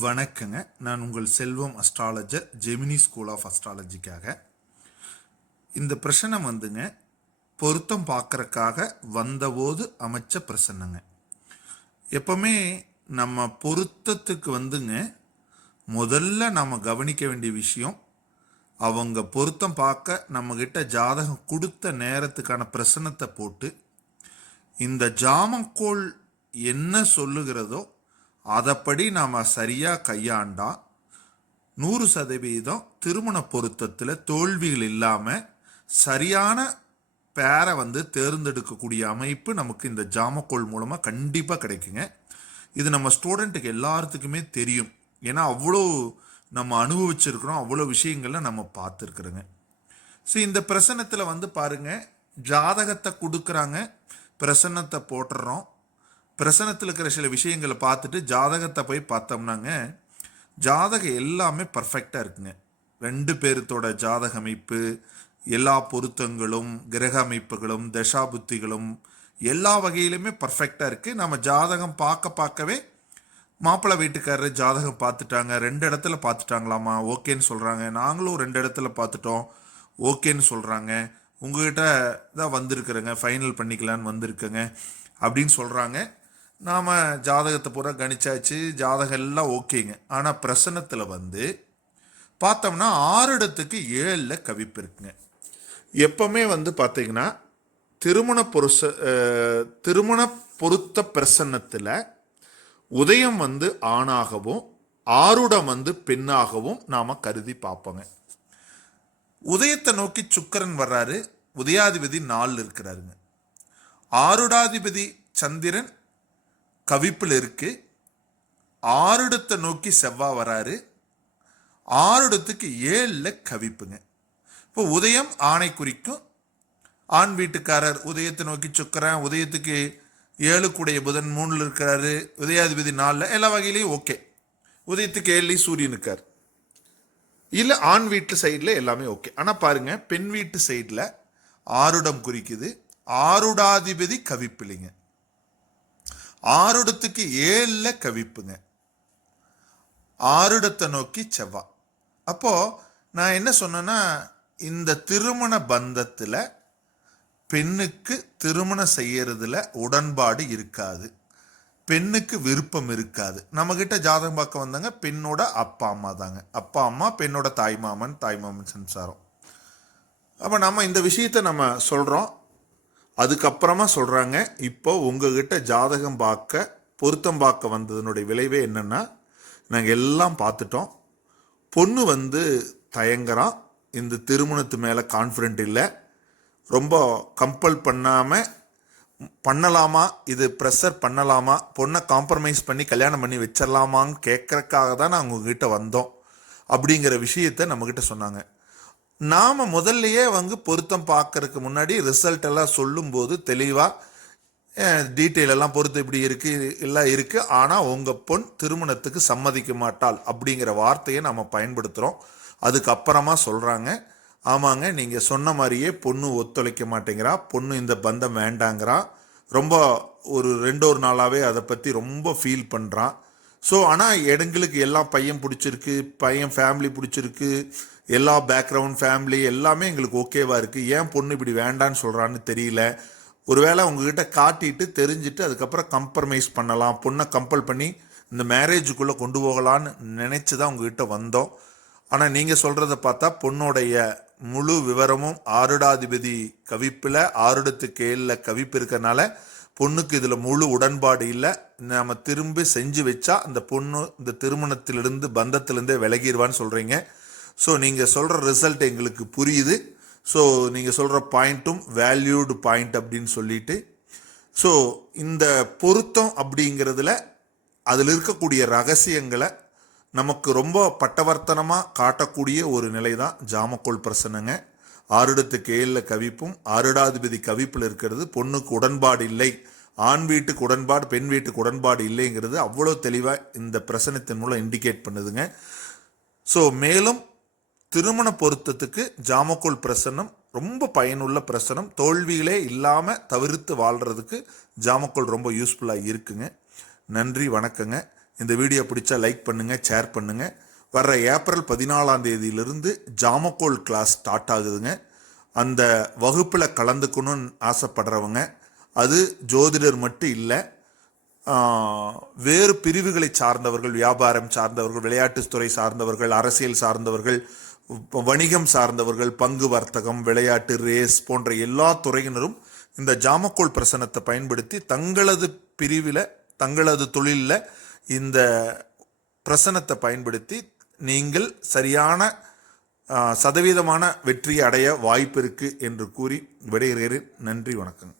வணக்கங்க. நான் உங்கள் செல்வம் அஸ்ட்ராலஜர், ஜெமினி ஸ்கூல் ஆஃப் அஸ்ட்ராலஜிக்காக. இந்த பிரசனம் வந்துங்க, பொருத்தம் பார்க்கறக்காக வந்தபோது அமைச்ச பிரசன்னங்க. எப்பவுமே நம்ம பொருத்தத்துக்கு வந்துங்க, முதல்ல நம்ம கவனிக்க வேண்டிய விஷயம், அவங்க பொருத்தம் பார்க்க நம்மக்கிட்ட ஜாதகம் கொடுத்த நேரத்துக்கான பிரசனத்தை போட்டு, இந்த ஜாமக்கோள் என்ன சொல்லுகிறதோ அதைப்படி நாம் சரியாக கையாண்டா 100% திருமண பொருத்தத்தில் தோல்விகள் இல்லாமல் சரியான பேரை தேர்ந்தெடுக்கக்கூடிய அமைப்பு நமக்கு இந்த ஜாமக்கோள் மூலமாக கண்டிப்பாக கிடைக்குங்க. இது நம்ம ஸ்டூடெண்ட்டுக்கு எல்லாத்துக்குமே தெரியும். ஏன்னா அவ்வளோ நம்ம அனுபவிச்சிருக்கிறோம், அவ்வளோ விஷயங்களை நம்ம பார்த்துருக்குறோங்க. ஸோ இந்த பிரசன்னத்தில் பாருங்கள், ஜாதகத்தை கொடுக்குறாங்க, பிரசன்னத்தை போட்டுடுறோம். பிரசனத்தில் இருக்கிற சில விஷயங்களை பார்த்துட்டு ஜாதகத்தை போய் பார்த்தோம்னாங்க, ஜாதகம் எல்லாமே பர்ஃபெக்டாக இருக்குங்க. 2 பேர்த்தோட ஜாதக அமைப்பு, எல்லா பொருத்தங்களும், கிரக அமைப்புகளும், தசாபுத்திகளும் எல்லா வகையிலுமே பர்ஃபெக்டாக இருக்குது. நம்ம ஜாதகம் பார்க்கவே மாப்பிள்ளை வீட்டுக்காரர் ஜாதகம் பார்த்துட்டாங்க, 2 இடத்துல பார்த்துட்டாங்களாமா, ஓகேன்னு சொல்கிறாங்க. நாங்களும் 2 இடத்துல பார்த்துட்டோம், ஓகேன்னு சொல்கிறாங்க. உங்ககிட்ட தான் வந்திருக்குறேங்க, ஃபைனல் பண்ணிக்கலான்னு வந்திருக்குங்க அப்படின்னு சொல்கிறாங்க. நாம் ஜாதகத்தை பூரா கணிச்சாச்சு, ஜாதகம் எல்லாம் ஓகேங்க. ஆனால் பிரசனத்தில் பார்த்தோம்னா 6 இடத்துக்கு 7 கவிப்பு இருக்குங்க. எப்பவுமே பார்த்தீங்கன்னா திருமண பொருத்த பிரசன்னத்தில் உதயம் ஆணாகவும் ஆருடம் பெண்ணாகவும் நாம் கருதி பார்ப்போங்க. உதயத்தை நோக்கி சுக்கிரன் வர்றாரு, உதயாதிபதி 4 இருக்கிறாருங்க. ஆருடாதிபதி சந்திரன் கவிப்பில் இருக்கு, 6 இடத்தை நோக்கி செவ்வாய் வராரு, 6 இடத்துக்கு 7 கவிப்புங்க. இப்போ உதயம் ஆணை குறிக்கும், ஆண் வீட்டுக்காரர் உதயத்தை நோக்கி சுக்கிரன், உதயத்துக்கு 7 கூடிய புதன் 3 இருக்கிறாரு, உதயாதிபதி 4, எல்லா வகையிலையும் ஓகே. உதயத்துக்கு 7 சூரியன் இருக்கார். இல்லை ஆண் வீட்டு சைடில் எல்லாமே ஓகே. ஆனால் பாருங்க, பெண் வீட்டு சைடில் 6 இடம் குறிக்குது, ஆருடாதிபதி கவிப்பில்லைங்க. 6 இடத்துக்கு 7 கவிப்புங்க, 6 இடத்தை நோக்கி செவ்வாய். அப்போ நான் என்ன சொன்னேன்னா, இந்த திருமண பந்தத்தில் பெண்ணுக்கு திருமணம் செய்யறதுல உடன்பாடு இருக்காது, பெண்ணுக்கு விருப்பம் இருக்காது. நம்மகிட்ட ஜாதகம் பார்க்க வந்தாங்க, பெண்ணோட அப்பா அம்மா தாங்க, அப்பா அம்மா, பெண்ணோட தாய்மாமன் சம்சாரம். அப்போ நம்ம இந்த விஷயத்தை நம்ம சொல்கிறோம். அதுக்கப்புறமா சொல்கிறாங்க, இப்போ உங்ககிட்ட ஜாதகம் பார்க்க பொருத்தம் பார்க்க வந்ததனுடைய விளைவே என்னென்னா, நாங்கள் எல்லாம் பார்த்துட்டோம், பொண்ணு தயங்குறான், இந்த திருமணத்து மேலே கான்ஃபிடென்ட் இல்லை, ரொம்ப கம்பல் பண்ணாமல் பண்ணலாமா, இது ப்ரெஷர் பண்ணலாமா, பொண்ணை காம்ப்ரமைஸ் பண்ணி கல்யாணம் பண்ணி வச்சிடலாமான்னு கேட்குறக்காக தான் நாங்கள் உங்ககிட்ட வந்தோம் அப்படிங்கிற விஷயத்தை நம்மக்கிட்ட சொன்னாங்க. நாம் முதல்லையே பொருத்தம் பார்க்கறதுக்கு முன்னாடி ரிசல்ட் எல்லாம் சொல்லும்போது தெளிவாக டீட்டெயில் எல்லாம் பொருத்தம் இப்படி இருக்குது எல்லாம் இருக்குது, ஆனால் உங்கள் பொண் திருமணத்துக்கு சம்மதிக்க மாட்டாள் அப்படிங்கிற வார்த்தையை நம்ம பயன்படுத்துகிறோம். அதுக்கப்புறமா சொல்கிறாங்க, ஆமாங்க நீங்கள் சொன்ன மாதிரியே பொண்ணு ஒத்துழைக்க மாட்டேங்கிறா, பொண்ணு இந்த பந்தம் வேண்டாங்கிறா, ரொம்ப ஒரு 2 நாளாகவே அதை பற்றி ரொம்ப ஃபீல் பண்ணுறான். ஸோ ஆனால் எங்களுக்கு எல்லாம் பையன் பிடிச்சிருக்கு, பையன் ஃபேமிலி பிடிச்சிருக்கு, எல்லா பேக்ரவுண்ட் ஃபேமிலி எல்லாமே எங்களுக்கு ஓகேவா இருக்குது, ஏன் பொண்ணு இப்படி வேண்டான்னு சொல்கிறான்னு தெரியல. ஒருவேளை உங்ககிட்ட காட்டிட்டு தெரிஞ்சுட்டு அதுக்கப்புறம் கம்ப்ரமைஸ் பண்ணலாம், பொண்ணை கம்பல் பண்ணி இந்த மேரேஜுக்குள்ளே கொண்டு போகலான்னு நினச்சி தான் உங்ககிட்ட வந்தோம். ஆனால் நீங்கள் சொல்கிறத பார்த்தா பொண்ணுடைய முழு விவரமும் 6டாதிபதி கவிப்பில் 6 இடத்துக்கு 7 கவிப்பு இருக்கிறனால பொண்ணுக்கு இதில் முழு உடன்பாடு இல்லை. நம்ம திரும்பி செஞ்சு வச்சா அந்த பொண்ணு இந்த திருமணத்திலிருந்து பந்தத்திலேருந்தே விலகிடுவான்னு சொல்கிறீங்க. ஸோ நீங்கள் சொல்கிற ரிசல்ட் எங்களுக்கு புரியுது. ஸோ நீங்கள் சொல்கிற பாயிண்ட்டும் வேல்யூடு பாயிண்ட் அப்படின்னு சொல்லிட்டு, ஸோ இந்த பொருத்தம் அப்படிங்கிறதுல அதில் இருக்கக்கூடிய ரகசியங்களை நமக்கு ரொம்ப பட்டவர்த்தனமாக காட்டக்கூடிய ஒரு நிலை தான் ஜாமக்கோள் பிரசன்னங்க. 6 இடத்துக்கு 7 கவிப்பும் 6டாதிபதி கவிப்பில் இருக்கிறது, பொண்ணுக்கு உடன்பாடு இல்லை, ஆண் வீட்டுக்கு உடன்பாடு, பெண் வீட்டுக்கு உடன்பாடு இல்லைங்கிறது அவ்வளோ தெளிவாக இந்த பிரசனத்தின் மூலம் இண்டிகேட் பண்ணுதுங்க. ஸோ மேலும் திருமண பொருத்தத்துக்கு ஜாமக்கோள் பிரசனம் ரொம்ப பயனுள்ள பிரசனம், தோல்விகளே இல்லாமல் தவிர்த்து வாழ்கிறதுக்கு ஜாமக்கோள் ரொம்ப யூஸ்ஃபுல்லாக இருக்குங்க. நன்றி, வணக்கங்க. இந்த வீடியோ பிடிச்சா லைக் பண்ணுங்கள், ஷேர் பண்ணுங்கள். வர்ற ஏப்ரல் 14ஆம் தேதியிலிருந்து ஜாமக்கோல் கிளாஸ் ஸ்டார்ட் ஆகுதுங்க. அந்த வகுப்பில் கலந்துக்கணும்னு ஆசைப்படுறவங்க, அது ஜோதிடர் மட்டும் இல்லை, வேறு பிரிவுகளை சார்ந்தவர்கள், வியாபாரம் சார்ந்தவர்கள், விளையாட்டுத்துறை சார்ந்தவர்கள், அரசியல் சார்ந்தவர்கள், வணிகம் சார்ந்தவர்கள், பங்கு வர்த்தகம், விளையாட்டு, ரேஸ் போன்ற எல்லா துறையினரும் இந்த ஜாமக்கோல் பிரசனத்தை பயன்படுத்தி தங்களது பிரிவில், தங்களது தொழிலில் இந்த பிரசனத்தை பயன்படுத்தி நீங்கள் சரியான சதவீதமான வெற்றி அடைய வாய்ப்பு இருக்கு என்று கூறி விடையேறுகிறேன். நன்றி, வணக்கம்.